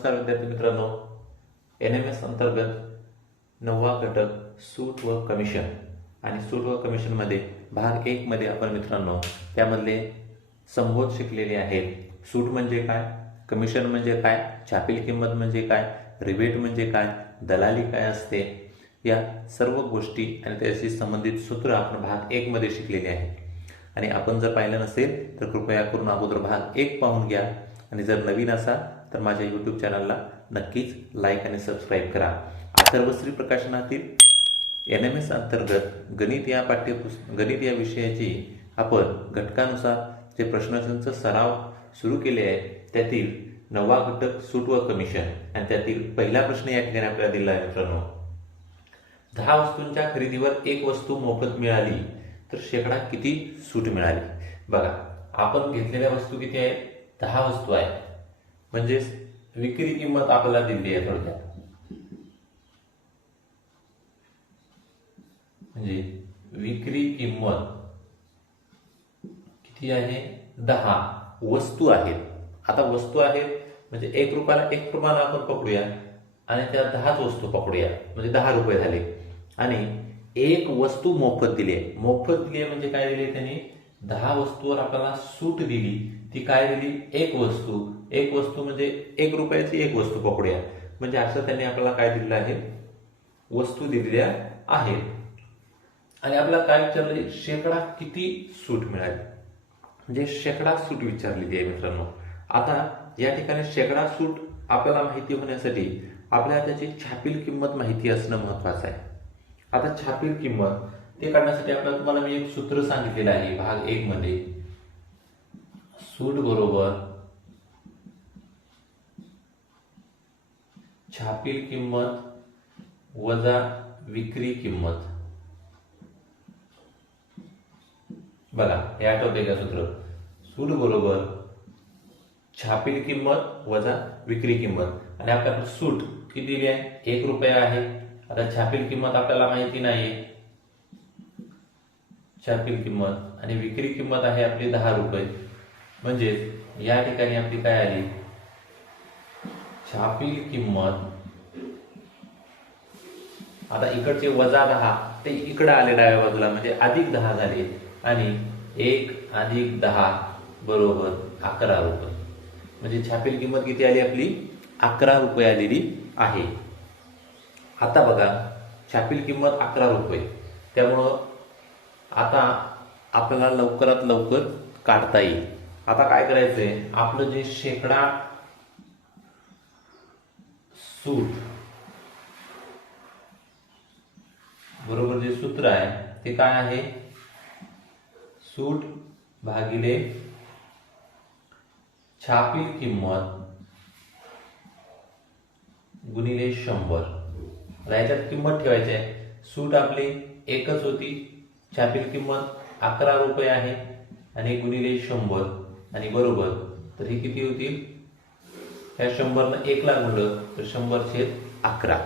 नमस्कार विद्यार्थी मित्रांनो, NMS अंतर्गत 9वा घटक सूट व कमिशन आणि सूट व कमिशन मध्ये भाग 1 मध्ये आपण मित्रांनो त्यामधले संबोध शिकलेले आहेत. सूट म्हणजे काय, कमिशन म्हणजे काय, छापील किंमत म्हणजे काय, रिबेट म्हणजे काय, दलाली काय असते, या सर्व गोष्टी आणि त्याशी संबंधित सूत्र आपण भाग 1 मध्ये शिकलेले आहेत. आणि आपण जर पाहिलं नसेल तर कृपया करून अगोदर भाग 1 पाहून घ्या आणि जर नवीन असाल तर माझ्या YouTube चॅनलला नक्कीच लाईक आणि सबस्क्राईब करा. अथर्वश्री प्रकाशनातील NMS अंतर्गत गणित या विषयाची आपण घटकानुसार जे प्रश्नसंच सराव सुरू केले आहे त्यातील 9वा घटक सूट व कमिशन आणि त्यातील पहिला प्रश्न या ठिकाणी आपल्याला दिला आहे मित्रांनो. 10 वस्तूंच्या खरेदीवर एक वस्तू मोफत मिळाली तर शेकडा किती सूट मिळाली. बघा, आपण घेतलेल्या वस्तू किती आहेत, 10 वस्तू आहेत. म्हणजेच विक्री किंमत आपल्याला दिली आहे थोडक्यात. म्हणजे विक्री किंमत किती आहे, 10 वस्तू आहेत. आता वस्तू आहेत म्हणजे 1 रुपयाला 1 प्रमाण आपण पकडूया आणि त्या 10च वस्तू पकडूया म्हणजे 10 रुपये झाले. आणि एक वस्तू मोफत दिली आहे. मोफत दिली आहे म्हणजे काय दिली, त्यांनी 10 वस्तूवर आपल्याला सूट दिली. ती काय दिली, एक वस्तू म्हणजे 1 रुपयाची एक वस्तू पकडूया. म्हणजे असं त्यांनी आपल्याला काय दिलेलं आहे, वस्तू दिलेल्या आहेत. आणि आपल्याला काय विचारलं, शेकडा किती सूट मिळाली, म्हणजे शेकडा सूट विचारलेली आहे मित्रांनो. आता या ठिकाणी शेकडा सूट आपल्याला माहिती होण्यासाठी आपल्याला त्याची छापील किंमत माहिती असणं महत्वाचं आहे. आता छापील किंमत ते काढण्यासाठी आपल्याला तुम्हाला मी एक सूत्र सांगितलेलं आहे भाग 1 मध्ये. सूट बरोबर छापील किंमत वजा विक्री किंमत. बघा, हे आठवते का सूत्र, सूट बरोबर छापील किंमत वजा विक्री किंमत. आणि आपल्याला सूट किती दिली आहे, 1 रुपया आहे. आता छापील किंमत आपल्याला माहिती नाहीये, छापील किंमत आणि विक्री किंमत आहे आपली 10 रुपये. म्हणजे या ठिकाणी आपली काय आली, छापील किंमत. आता इकडचे वजा 10 ते इकडे आले डाव्या बाजूला म्हणजे अधिक 10 झाले. आणि 1 अधिक 10 बरोबर 11 रुपये. म्हणजे छापील किंमत किती आली आपली, 11 रुपये आलेली आहे. आता बघा, छापील किंमत 11 रुपये, त्यामुळं आता आपल्याला लवकरात लवकर काढता येईल. आता काय करायचंय, आपलं जे शेकडा सूट बरोबर जे सूत्र आहे ते काय आहे, सूट भागिले छापील किंमत गुणिले 100. याच्यात किंमत ठेवायची आहे. सूट आपली एकच होती, छापील किंमत 11 रुपये आहे आणि गुणिले 100 आणि बरोबर. तर हे किती होतील, ह्या 100 1 ला गुणलं तर 100/11.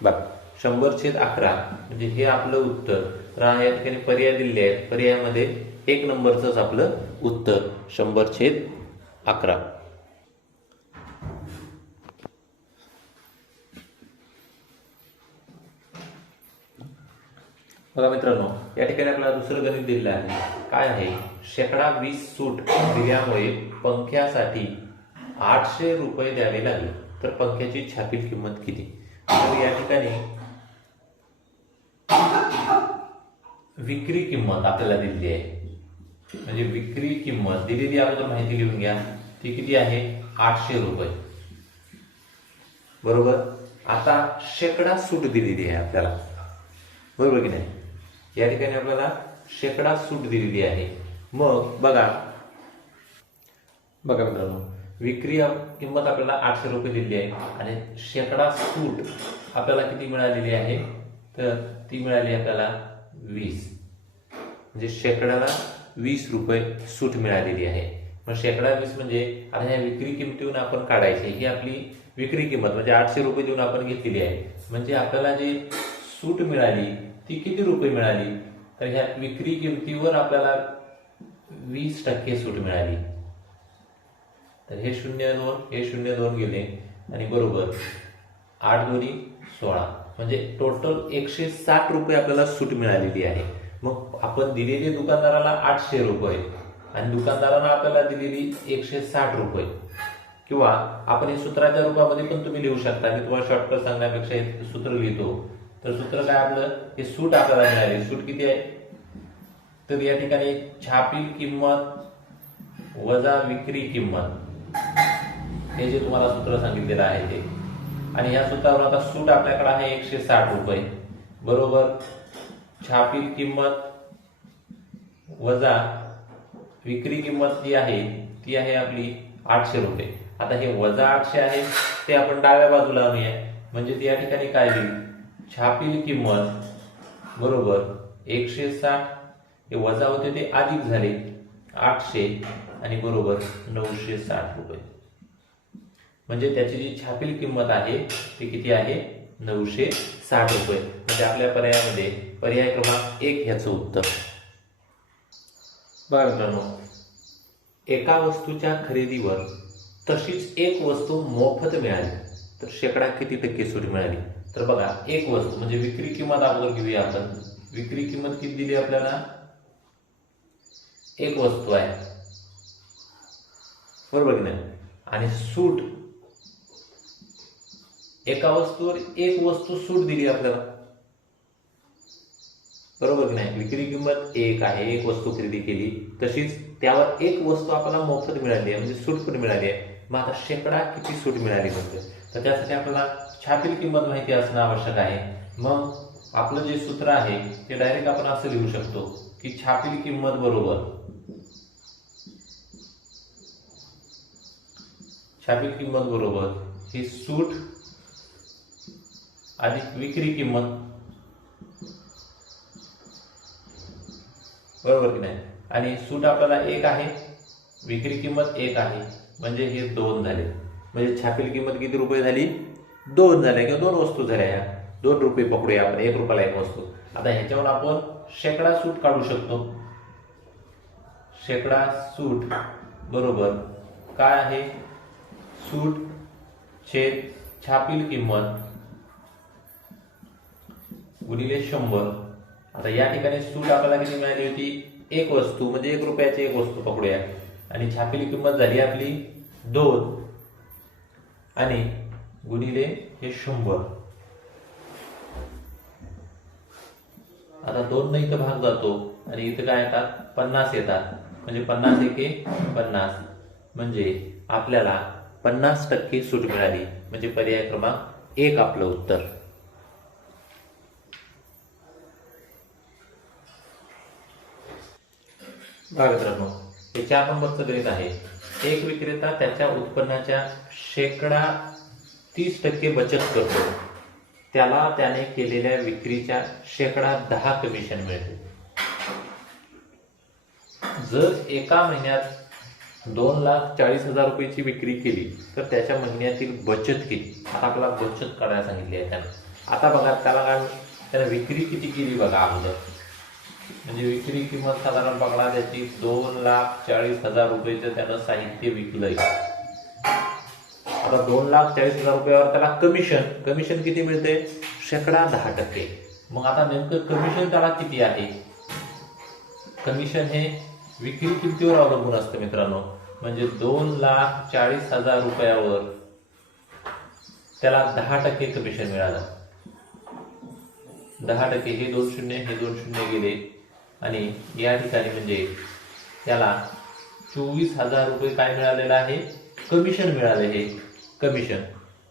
बघा, 100/11 म्हणजे हे आपलं उत्तर. तर या ठिकाणी पर्याय दिले आहेत, पर्यायामध्ये 1 नंबरच आपलं उत्तर 100/11. बघा मित्रांनो, या ठिकाणी आपल्याला दुसरं गणित दिलेलं आहे. काय आहे, शेकडा 20 सूट दिल्यामुळे पंख्यासाठी 800 रुपये द्यावे लागले तर पंख्याची छापील किंमत किती. तर या ठिकाणी विक्री किंमत आपल्याला दिलेली आहे. म्हणजे विक्री किंमत दिलेली अगोदर माहिती लिहून घ्या, ती किती आहे, 800 रुपये बरोबर. आता शेकडा सूट दिलेली आहे आपल्याला, बरोबर की नाही. या ठिकाणी आपल्याला शेकडा सूट दिलेली आहे. मग बघा मित्रांनो, विक्री किंमत आपल्याला 800 रुपये दिलेली आहे आणि शेकडा सूट आपल्याला किती मिळालेली आहे, तर ती मिळाली आपल्याला 20. म्हणजे शेकड्याला 20 रुपये सूट मिळालेली आहे. मग शेकडा 20 म्हणजे आता ह्या विक्री किमतीतून आपण काढायची, ही आपली विक्री किंमत म्हणजे 800 रुपये देऊन आपण घेतलेली आहे. म्हणजे आपल्याला जी सूट मिळाली ती किती रुपये मिळाली, तर ह्या विक्री किमतीवर आपल्याला 20% सूट मिळाली. तर हे 0 2 हे 0 2 गेले आणि बरोबर 8 2 16 म्हणजे टोटल 160 रुपये आपल्याला सूट मिळालेली आहे. मग आपण दिलेली दुकानदाराला 800 रुपये आणि दुकानदारानं आपल्याला दिलेली 160 रुपये, किंवा आपण हे सूत्राच्या रूपामध्ये पण तुम्ही लिहू शकता. मी तुम्हाला शॉर्टकट सांगण्यापेक्षा हे सूत्र लिहितो. तर सूत्र काय आपलं, हे सूट आपल्याला मिळाली. सूट किती आहे, तर या ठिकाणी छापील किंमत वजा विक्री किंमत, हे जे तुम्हाला सूत्र सांगितलेलं आहे ते. आणि या सूत्रावर आता सूट आपल्याकडे आहे 160 रुपये बरोबर छापील किंमत वजा विक्री किंमत जी आहे ती आहे आपली 800 रुपये. आता हे वजा 800 आहे ते आपण डाव्या बाजूला आणूया. म्हणजे या ठिकाणी काय होईल, छापील किंमत बरोबर 160, हे वजा होते ते अधिक झाले 800 आणि बरोबर 960 रुपये. म्हणजे त्याची जी छापील किंमत आहे ती किती आहे, 960 रुपये. म्हणजे आपल्या पर्यायामध्ये पर्याय क्रमांक 1 ह्याचं उत्तर. बघा मित्रांनो, एका वस्तूच्या खरेदीवर तशीच एक वस्तू मोफत मिळाली तर शेकडा किती टक्के सूट मिळाली. तर बघा, एक वस्तू म्हणजे विक्री किंमत अगोदर घेऊया आपण. विक्री किंमत किती दिली आपल्याला, एक वस्तू आहे बरोबर की नाही. आणि सूट, एका वस्तूवर एक वस्तू सूट दिली आपल्याला बरोबर की नाही. विक्री किंमत 1 आहे, एक वस्तू खरेदी केली, तशीच त्यावर एक वस्तू आपल्याला मोफत मिळाली आहे म्हणजे सूट पण मिळाली आहे. मग आता शेकडा किती सूट मिळाली म्हणते, तर त्यासाठी आपल्याला छापील किंमत माहिती असणं आवश्यक आहे. मग आपलं जे सूत्र आहे ते डायरेक्ट आपण असं लिहू शकतो की छापील किंमत बरोबर ही सूट अधिक विक्री किंमत बरोबर की नाही. आणि सूट आपल्याला 1 आहे, विक्री किंमत 1 आहे, म्हणजे हे 2 झाले. म्हणजे छापील किंमत किती रुपये झाली, 2 झाल्या, किंवा 2 वस्तू झाल्या. ह्या 2 रुपये पकडूया आपण, 1 रुपयाला एक वस्तू. आता ह्याच्यावर आपण शेकडा सूट काढू शकतो. शेकडा सूट बरोबर काय आहे, सूट छेद छापील किंमत गुणिले 100. आता या ठिकाणी सूट आपल्याला किती मिळाली होती, एक वस्तू म्हणजे 1 रुपयाची एक वस्तू पकडूया. आणि छापील किंमत झाली आपली 2 आणि गुणिले हे 100. आता 2 न इथं भाग जातो आणि इथं काय येतात, 50 येतात. म्हणजे 50 एके 50, म्हणजे आपल्याला 50% सूट मिळाली. म्हणजे पर्याय क्रमांक 1 आपलं उत्तर. बघा मित्रांनो, हे 4 नंबरचं गणित आहे. एक विक्रेता त्याच्या उत्पन्नाच्या शेकडा 30% बचत करतो, त्याला त्याने केलेल्या विक्रीच्या शेकडा 10 कमिशन मिळते. जर एका महिन्यात 2,40,000 रुपयाची विक्री केली तर त्याच्या महिन्यातील बचत किती. आता आपल्याला बचत काढायला सांगितली आहे त्यानं. आता बघा त्याला विक्री किती केली बघा अगोदर. म्हणजे विक्री किंमत साधारण पकडा त्याची 2,40,000 रुपयाचं त्यानं साहित्य विकलंय. आता 2,40,000 रुपयावर त्याला कमिशन किती मिळते, शेकडा 10%. मग आता नेमकं कमिशन त्याला किती आहे, कमिशन हे विक्री किमतीवर अवलंबून असतं मित्रांनो. म्हणजे 2,40,000 रुपयावर त्याला 10% कमिशन मिळालं. 10%, हे 2 शून्य हे 2 शून्य गेले आणि या ठिकाणी म्हणजे त्याला 24,000 रुपये काय मिळालेलं आहे, कमिशन मिळाले. हे कमिशन,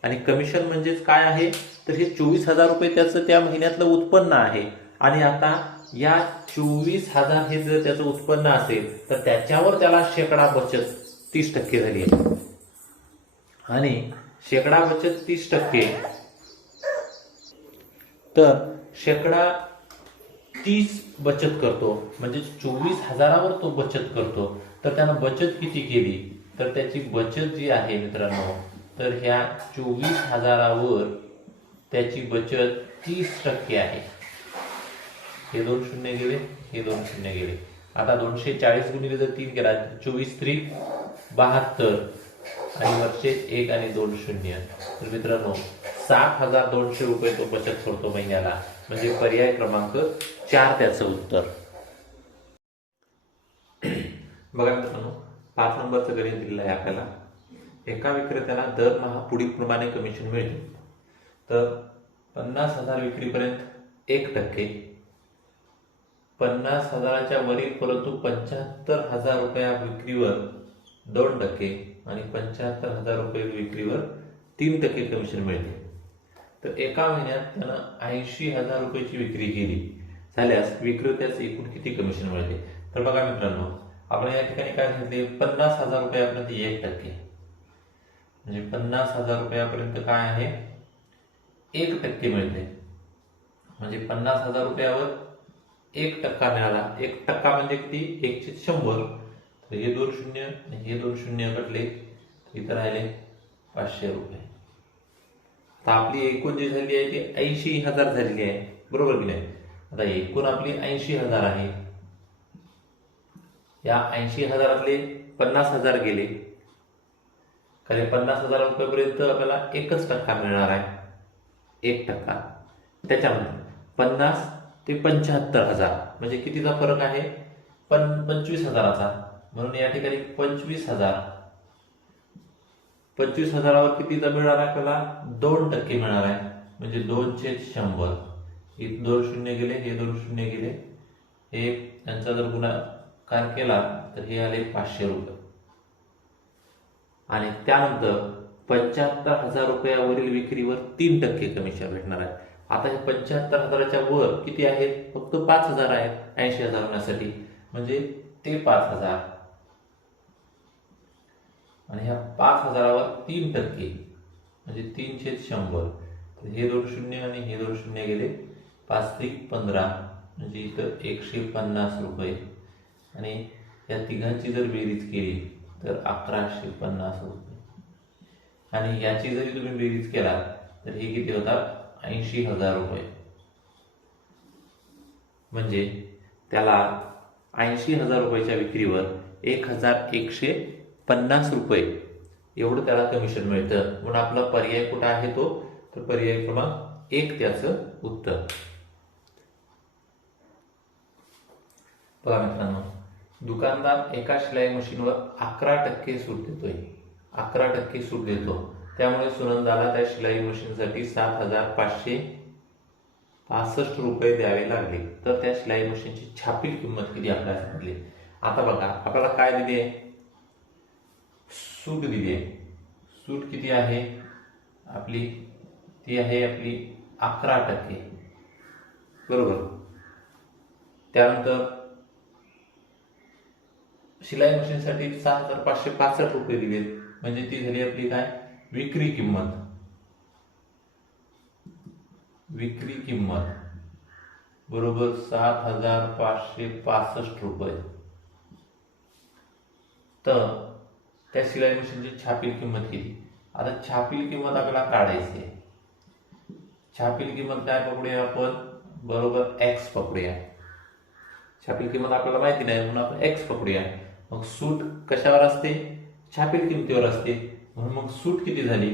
आणि कमिशन म्हणजेच काय आहे, तर हे 24,000 रुपये त्याचं त्या महिन्यातलं उत्पन्न आहे. आणि आता या 24,000 हे जर त्याचं उत्पन्न असेल तर त्याच्यावर त्याला शेकडा बचत 30% झाली आहे. आणि शेकडा बचत 30%, तर शेकडा 30 बचत करतो म्हणजे 24,000वर तो बचत करतो. तर त्यानं बचत किती केली, तर त्याची बचत जी आहे मित्रांनो, तर ह्या 24,000वर त्याची बचत 30% आहे. हे 2 शून्य गेले, हे 2 शून्य गेले. आता 240 गुणिले जर 3 केला, 24 त्रिक 72 आणि वरचे 1 आणि 2 शून्य. तर मित्रांनो 7,200 रुपये तो बचत करतो महिन्याला. म्हणजे पर्याय क्रमांक 4 त्याचं उत्तर. बघा मित्रांनो, 5 नंबरचं गणित दिलेलं आहे आपल्याला. एका विक्रेत्याला दरमहा पुढील प्रमाणे कमिशन मिळते. तर 50,000 विक्रीपर्यंत 1%, 50,000च्या वरील परंतु 75,000 रुपया विक्रीवर 2% आणि 75,000 रुपये विक्रीवर 3% कमिशन मिळते. तर एका महिन्यात त्यानं 80,000 रुपयाची विक्री केली झाल्यास विक्रेत्याचे एकूण किती कमिशन मिळते? तर बघा मित्रांनो, आपण या ठिकाणी काय सांगितले, 50,000 रुपयापर्यंत 1%, म्हणजे 50,000 रुपयापर्यंत काय आहे, 1% मिळते. म्हणजे 50,000 रुपयावर 1% मिळाला. 1% म्हणजे किती, 1/100. तर हे 2 शून्य आणि हे 2 शून्य कटले, इथं राहिले 500 रुपये. आता आपली एकूण जी झाली आहे ती 80,000 झालेली आहे, बरोबर की नाही? आता एकूण आपली 80,000 आहे. या 80,000तले 50,000 गेले, कारण 50,000 रुपयापर्यंत आपल्याला 1% मिळणार आहे, 1%. त्याच्यामध्ये 50 ते 75,000 म्हणजे कितीचा फरक आहे, 25,000चा. म्हणून या ठिकाणी 25,000. 25,000वर कितीचा मिळणार आहे आपल्याला, 2% मिळणार आहे. म्हणजे 2/100. हे 2 शून्य गेले, हे 2 शून्य गेले, हे यांचा जर गुणाकार केला तर हे आले 500 रुपये. आणि त्यानंतर 75,000 रुपयावरील विक्रीवर 3% कमिशन भेटणार आहे. आता हे 75,000च्या वर किती आहेत, फक्त 5,000 आहेत 80,000 होण्यासाठी, म्हणजे ते 5,000. आणि ह्या 5,000वर 3% म्हणजे 3/100. तर हे 2 शून्य आणि हे 2 शून्य गेले, 5×3=15 म्हणजे इथं 150 रुपये. आणि या तिघांची जर बेरीज केली तर 1,150 रुपये. आणि याची जरी तुम्ही बेरीज केला तर हे किती होतात, 80,000 रुपये. म्हणजे त्याला 80,000 रुपयाच्या विक्रीवर 1,150 रुपये एवढं त्याला कमिशन मिळतं. म्हणून आपला पर्याय कुठं आहे तो, तर पर्याय क्रमांक 1 त्याचं उत्तर. बघा मित्रांनो, दुकानदार एका शिलाई मशीनवर 11% सूट देतोय, 11% सूट देतो. त्यामुळे सुनंदाला त्या शिलाई मशीनसाठी 7,565 रुपये द्यावे लागले. तर त्या शिलाई मशीनची छापील किंमत किती आपल्याला सांगितली. आता बघा, आपल्याला काय दिली आहे, सूट दिली आहे. सूट किती आहे आपली, ती आहे आपली 11%, बरोबर. त्यानंतर शिलाई मशीनसाठी 6,565 रुपये दिलेत, म्हणजे ती झाली आपली काय, विक्री किंमत. विक्री किंमत बरोबर 7,565 रुपये. तर त्या शिलाई मशीनची छापील किंमत किती. आता छापील किंमत आपल्याला काढायची आहे. छापील किंमत काय पकडूया आपण, बरोबर X पकडूया. छापील किंमत आपल्याला माहिती नाही म्हणून आपण X पकडूया. मग सूट कशावर असते, छापील किंमतीवर असते. म्हणून मग सूट किती झाली,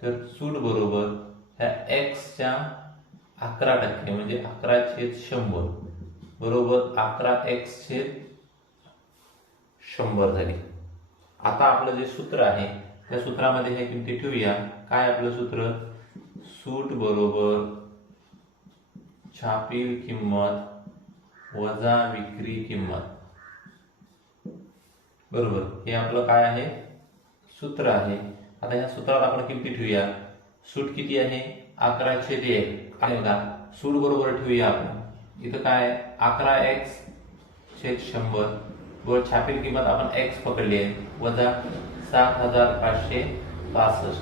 तर सूट बरोबर ह्या Xच्या 11% म्हणजे 11/100 बरोबर 11x/100 झाली. आता आपलं जे सूत्र आहे त्या सूत्रामध्ये हे किमती ठेवूया. काय आपलं सूत्र, सूट बरोबर छापील किंमत वजा विक्री किंमत, बरोबर. हे आपलं काय आहे, सूत्र आहे. आता ह्या सूत्रात आपण किमती ठेवूया. सूट किती आहे, 11/1 आहे का. सूट बरोबर ठेवूया आपण इथं काय, 11x/100 व छापील किंमत आपण X पकडली आहे वजा 7,565.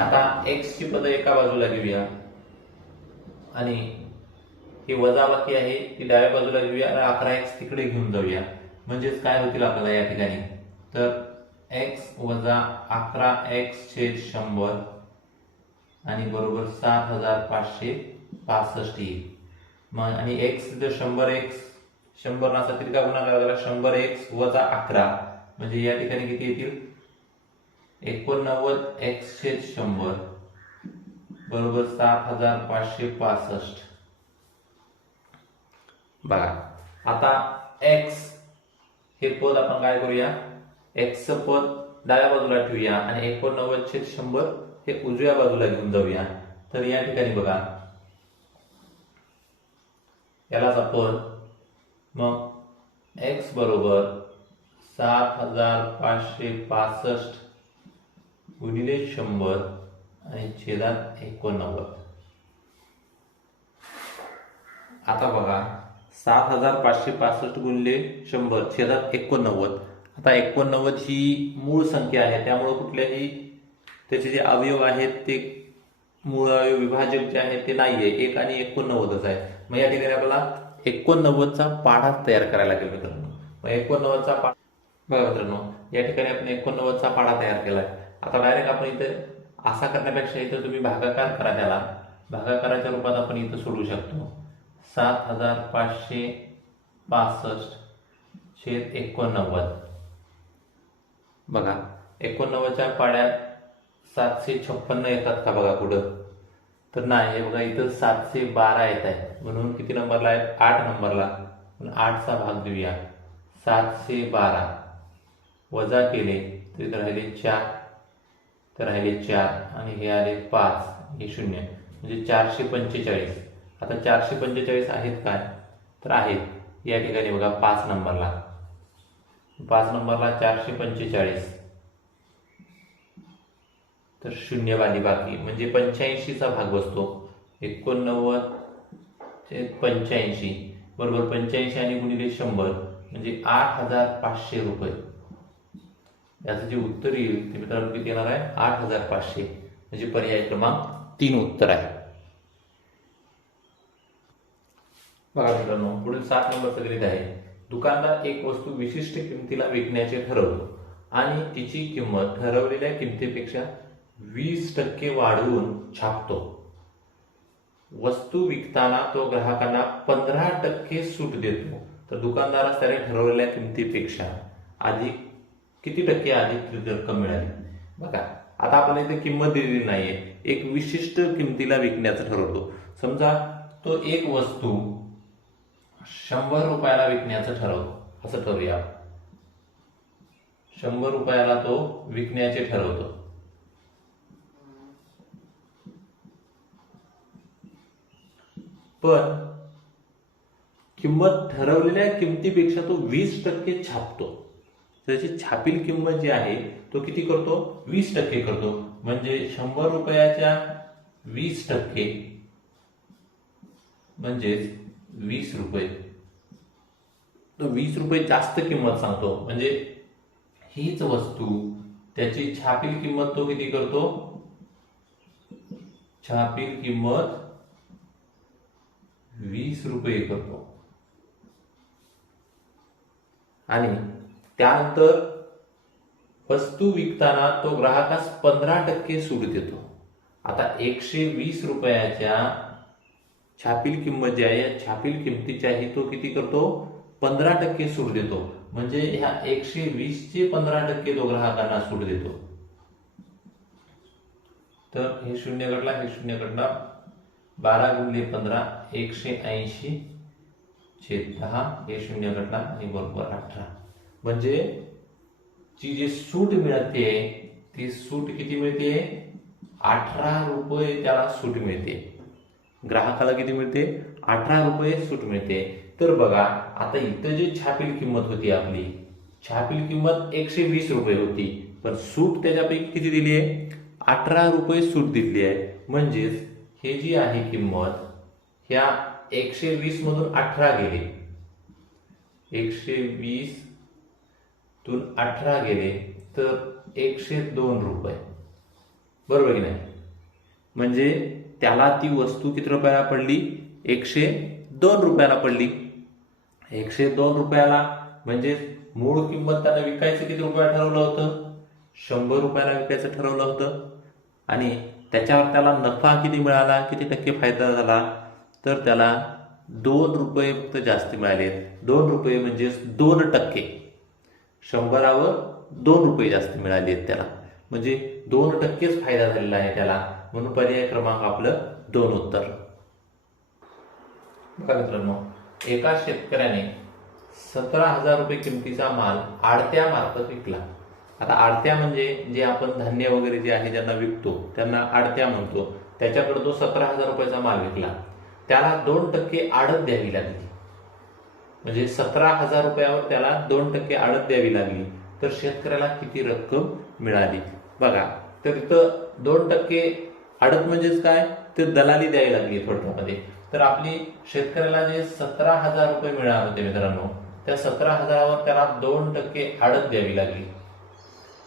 आता X ची पद एका बाजूला घेऊया आणि ही वजा बाकी आहे ती डाव्या बाजूला घेऊया आणि 11x तिकडे घेऊन जाऊया. म्हणजेच काय होतील आपल्याला या ठिकाणी, तर x वजा 11x/100 आणि बरोबर 7,565 येईल. मग आणि x जर 100x 100 नसा तरी काय गुणाकार करा, 100x वजा 11 म्हणजे या ठिकाणी किती येतील 89x/100 बरोबर 7565. बघा आता x हे पद आपण काय करूया, x चं पद डाव्या बाजूला ठेवूया आणि 89/100 हे उजव्या बाजूला घेऊन जाऊया. तर या ठिकाणी बघा यालाच आपण मग x बरोबर 7565 गुणिले 100 आणि छेदात 89. आता बघा 7565 गुणिले 100 छेदात 89. आता 89 ही मूळ संख्या आहे, त्यामुळे कुठल्याही त्याचे जे अवयव आहेत ते मूळ अवयव विभाजक जे आहे ते नाहीये, 1 आणि 89च आहे. मग या ठिकाणी आपल्याला 89चा पाढा तयार करायला लागेल मित्रांनो. मग 89चा पाढा बघा मित्रांनो, या ठिकाणी आपण 89चा पाढा तयार केलाय. आता डायरेक्ट आपण इथे असा करण्यापेक्षा इथं तुम्ही भागाकार करा, त्याला भागाकाराच्या रूपात आपण इथं सोडवू शकतो. 7565/89. बघा 89च्या पाड्यात 756 येतात का बघा कुठं, तर नाही. हे बघा इथं 712 येत आहे, म्हणून किती नंबरला आहे, 8 नंबरला. 8चा भाग देऊया. 712 वजा केले तर इथं राहिले 4, तर राहिले 4 आणि हे आले 5, हे 0 म्हणजे 445. आता 445 आहेत काय, तर आहेत. या ठिकाणी बघा 5 नंबरला 445, तर 0 वाली बाकी म्हणजे 85चा भाग बसतो. 89/85 बरोबर 85 आणि गुणिले 100 म्हणजे 8500 रुपये. याचं जे उत्तर येईल ते मित्रांनो किती येणार आहे, 8500. म्हणजे पर्याय क्रमांक 3 उत्तर आहे. बघा मित्रांनो, पुढील 7 नंबरचं गणित आहे. दुकानदार एक वस्तू विशिष्ट किमतीला विकण्याचे ठरवतो आणि तिची किंमत ठरवलेल्या किमतीपेक्षा 20% वाढवून छापतो. वस्तू विकताना तो ग्राहकांना 15% सूट देतो. तर दुकानदारास त्याने ठरवलेल्या किमतीपेक्षा अधिक किती टक्के अधिक रक्कम मिळाली. बघा आता आपल्याला इथे किंमत दिलेली नाहीये, एक विशिष्ट किमतीला विकण्याचं ठरवतो. समजा तो एक वस्तू 100 रुपयाला विकण्याचं ठरवतो, असं ठरवूया. 100 रुपयाला तो विकण्याचे ठरवतो. पण किंमत ठरवलेल्या किमतीपेक्षा तो 20% छापतो. त्याची छापील किंमत जी आहे तो किती करतो, 20% करतो. म्हणजे 100 रुपयाच्या 20% म्हणजेच 20 रुपये. तो 20 रुपये जास्त किंमत सांगतो. म्हणजे हीच वस्तू त्याची छापील किंमत तो किती करतो, छापील किंमत 20 रुपये करतो. आणि त्यानंतर वस्तू विकताना तो ग्राहकास 15% सूट देतो. आता 120 रुपयाच्या छापील किंमत जी आहे या छापील किमतीच्याही तो किती करतो, 15% सूट देतो. म्हणजे ह्या 120चे 15% तो ग्राहकांना सूट देतो. तर हे 0 घडला, हे 0 घडला. 12 गुणिले 15 180/10 हे 0 घडला आणि बरोबर 18. म्हणजे जी जी सूट मिळते ती सूट किती मिळते, 18 रुपये त्याला सूट मिळते. ग्राहकाला किती मिळते, 18 रुपये सूट मिळते. तर बघा आता इथं जी छापील किंमत होती आपली, छापील किंमत 120 रुपये होती, पण सूट त्याच्यापैकी किती दिली आहे, 18 रुपये सूट दिली आहे. म्हणजेच हे जी आहे किंमत, ह्या 120 मधून 18 गेले, 120 तून 18 गेले तर 102 रुपये, बरोबर की नाही. म्हणजे त्याला ती वस्तू किती रुपयाला पडली, 102 रुपयाला पडली. 102 रुपयाला म्हणजे मूळ किंमत त्याला विकायचं किती रुपयाला ठरवलं होतं, 100 रुपयाला विकायचं ठरवलं होतं. आणि त्याच्यावर त्याला नफा किती मिळाला, किती टक्के फायदा झाला, तर त्याला 2 रुपये फक्त जास्त मिळाले. 2 रुपये म्हणजे 2%. 100वर 2 रुपये जास्त मिळाले आहेत त्याला, म्हणजे 2%च फायदा झालेला आहे त्याला, म्हणून पर्याय क्रमांक आपलं 2 उत्तर. बघा मित्रांनो, एका शेतकऱ्याने 17,000 रुपये किमतीचा माल आडत्या मार्फत विकला. आता आडत्या म्हणजे जे आपण धान्य वगैरे जे आहे ज्यांना विकतो त्यांना आडत्या म्हणतो. त्याच्याकडे तो 17,000 रुपयाचा माल विकला, त्याला 2% आडत द्यावी लागली. म्हणजे 17,000 रुपयावर त्याला 2% आडत द्यावी लागली, तर शेतकऱ्याला किती रक्कम मिळाली? बघा, तर इथं 2% आडत म्हणजेच काय, तर दलाली द्यावी लागली थोडक्यामध्ये. तर आपली शेतकऱ्याला जे 17,000 रुपये मिळणार होते मित्रांनो, त्या 17,000वर त्याला 2% आडत द्यावी लागली.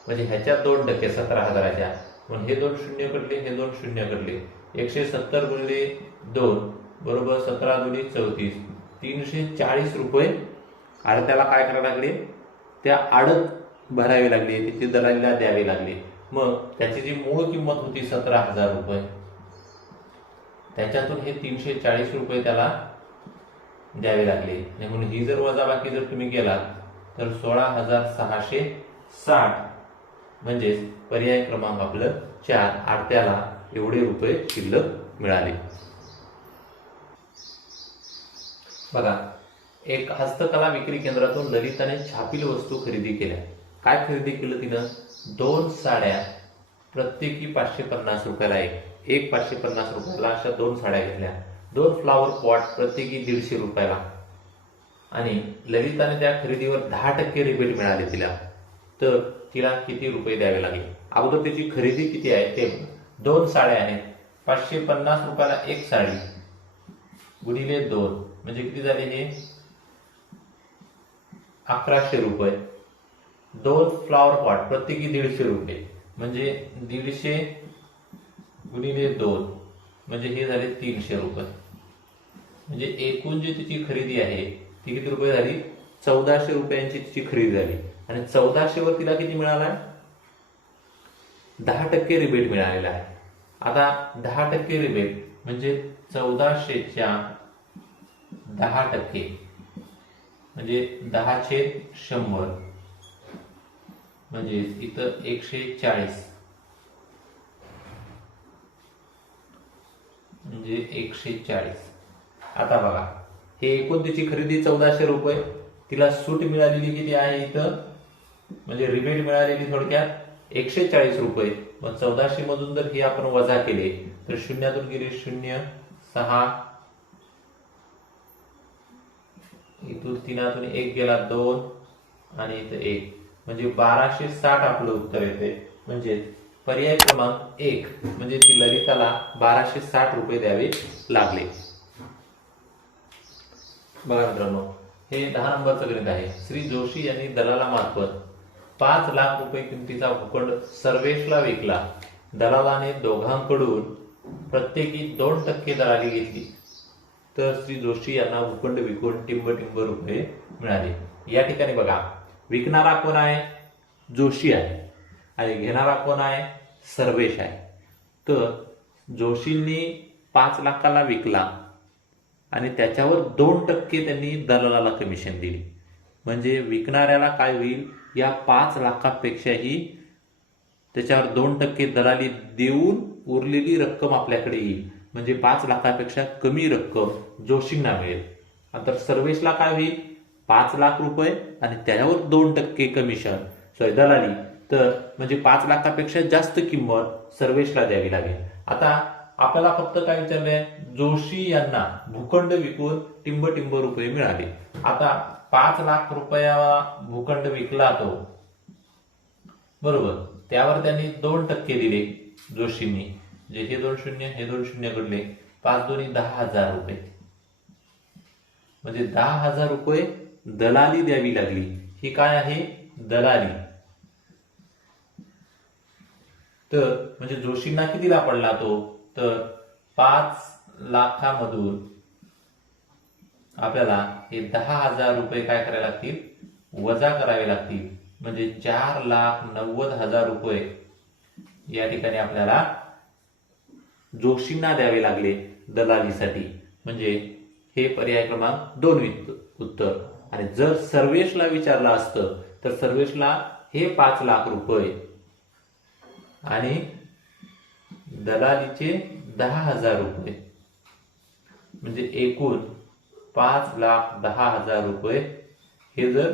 म्हणजे ह्याच्यात 2% 17,000च्या, म्हणून हे 2 शून्य कडले, हे 2 शून्य कडले. 170 गुणिले 2 बरोबर 17 दुनी 34, 340 रुपये आडत्याला काय करावे लागले, त्या आडत भरावी लागली, त्याची दलालीला द्यावी लागली. मग त्याची जी मूळ किंमत होती 17,000 रुपये, त्याच्यातून हे 340 रुपये त्याला द्यावे लागले. म्हणून ही जर वजाबाकी जर तुम्ही केलात तर 16,660, म्हणजेच पर्याय क्रमांक आपलं 4, आडत्याला एवढे रुपये शिल्लक मिळाले. बघा, एक हस्तकला विक्री केंद्रातून ललिताने छापील वस्तू खरेदी केल्या. काय खरेदी केलं तिनं? 2 साड्या, प्रत्येकी 550 रुपयाला एक 550 रुपयाला अशा 2 साड्या घेतल्या. 2 फ्लावर पॉट, प्रत्येकी 150 रुपयाला. आणि ललिताने त्या खरेदीवर 10% रिबेट मिळाले तिला. तर तिला किती रुपये द्यावे लागले? अगोदर त्याची खरेदी किती आहे ते. 2 साड्या आहेत, 550 रुपयाला एक साडी गुणिले 2 म्हणजे किती झाले हे? 1100 रुपये. 2 फ्लावर पॉट, प्रत्येकी 150 रुपये, म्हणजे 150 गुणिले 2 म्हणजे हे झाले 300 रुपये. म्हणजे एकूण जी तिची खरेदी आहे ती किती रुपये झाली? 1400 रुपयांची तिची खरेदी झाली. आणि 1400 वर तिला किती मिळाला? 10% रिबेट मिळालेला आहे. आता 10% रिबेट म्हणजे 1400च्या 10% म्हणजे 10/100, म्हणजे इथं 140, म्हणजे 140. आता बघा, हे एकूण तिची खरेदी 1400 रुपये, तिला सूट मिळालेली किती आहे इथं, म्हणजे रिबेट मिळालेली थोडक्यात 140 रुपये. मग 1400 मधून जर हे आपण वजा केले तर शून्यातून गेले 0, 6, इथून 3तून 1 गेला 2 आणि इथं 1, म्हणजे 1260 आपलं उत्तर येते. म्हणजे पर्याय क्रमांक 1 म्हणजे ती ललिताला 1260 रुपये द्यावे लागले. बघा मित्रांनो, हे 10 नंबरचं गणित आहे. श्री जोशी यांनी दलालामार्फत 5 लाख रुपये किमतीचा भूखंड सर्वेशला विकला. दलालाने दोघांकडून प्रत्येकी 2% दलाली घेतली, तर श्री जोशी यांना भूखंड विकून टिंब रुपये मिळाले. या ठिकाणी बघा, विकणारा कोण आहे? जोशी आहे, आणि घेणारा कोण आहे? सर्वेश आहे. तर जोशींनी 5 लाखाला विकला आणि त्याच्यावर 2% त्यांनी दलालाला कमिशन दिली. म्हणजे विकणाऱ्याला काय होईल? या 5 लाखापेक्षाही त्याच्यावर 2% दलाली देऊन उरलेली रक्कम आपल्याकडे येईल. म्हणजे 5 लाखापेक्षा कमी रक्कम जोशींना मिळेल. तर सर्वेशला काय होईल? 5 लाख रुपये आणि त्याच्यावर 2% कमिशन, दलाली. तर म्हणजे 5 लाखापेक्षा जास्त किंमत सर्वेशला द्यावी लागेल. आता आपल्याला फक्त काय विचारलंय? जोशी यांना भूखंड विकून टिंब रुपये मिळाले. आता 5 लाख रुपयाला भूखंड विकला तो, बरोबर, त्यावर त्यांनी 2% दिले जोशींनी. जे हे 2 शून्य, हे 2 शून्य कडले, 5 दोन्ही 10,000 रुपये, म्हणजे 10,000 रुपये दलाली द्यावी लागली. ही काय आहे? दलाली. तर म्हणजे जोशींना कितीला पडला तो? तर 5 लाखामधून आपल्याला हे 10,000 रुपये काय करावे लागतील? वजा करावे लागतील. म्हणजे 4,90,000 रुपये या ठिकाणी आपल्याला जोशींना द्यावे लागले दलालीसाठी. म्हणजे हे पर्याय क्रमांक 2 उत्तर. आणि जर सर्वेशला विचारलं असतं तर सर्वेशला हे 5 लाख रुपये आणि दलालीचे 10,000 रुपये म्हणजे एकूण 5,10,000 रुपये हे जर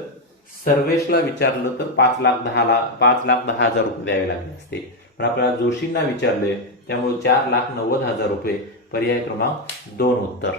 सर्वेशला विचारलं तर 5,10,000 रुपये द्यावे लागले असते. पण आपल्याला जोशींना विचारले त्यामुळे 4,90,000 रुपये पर्याय क्रमांक 2 उत्तर.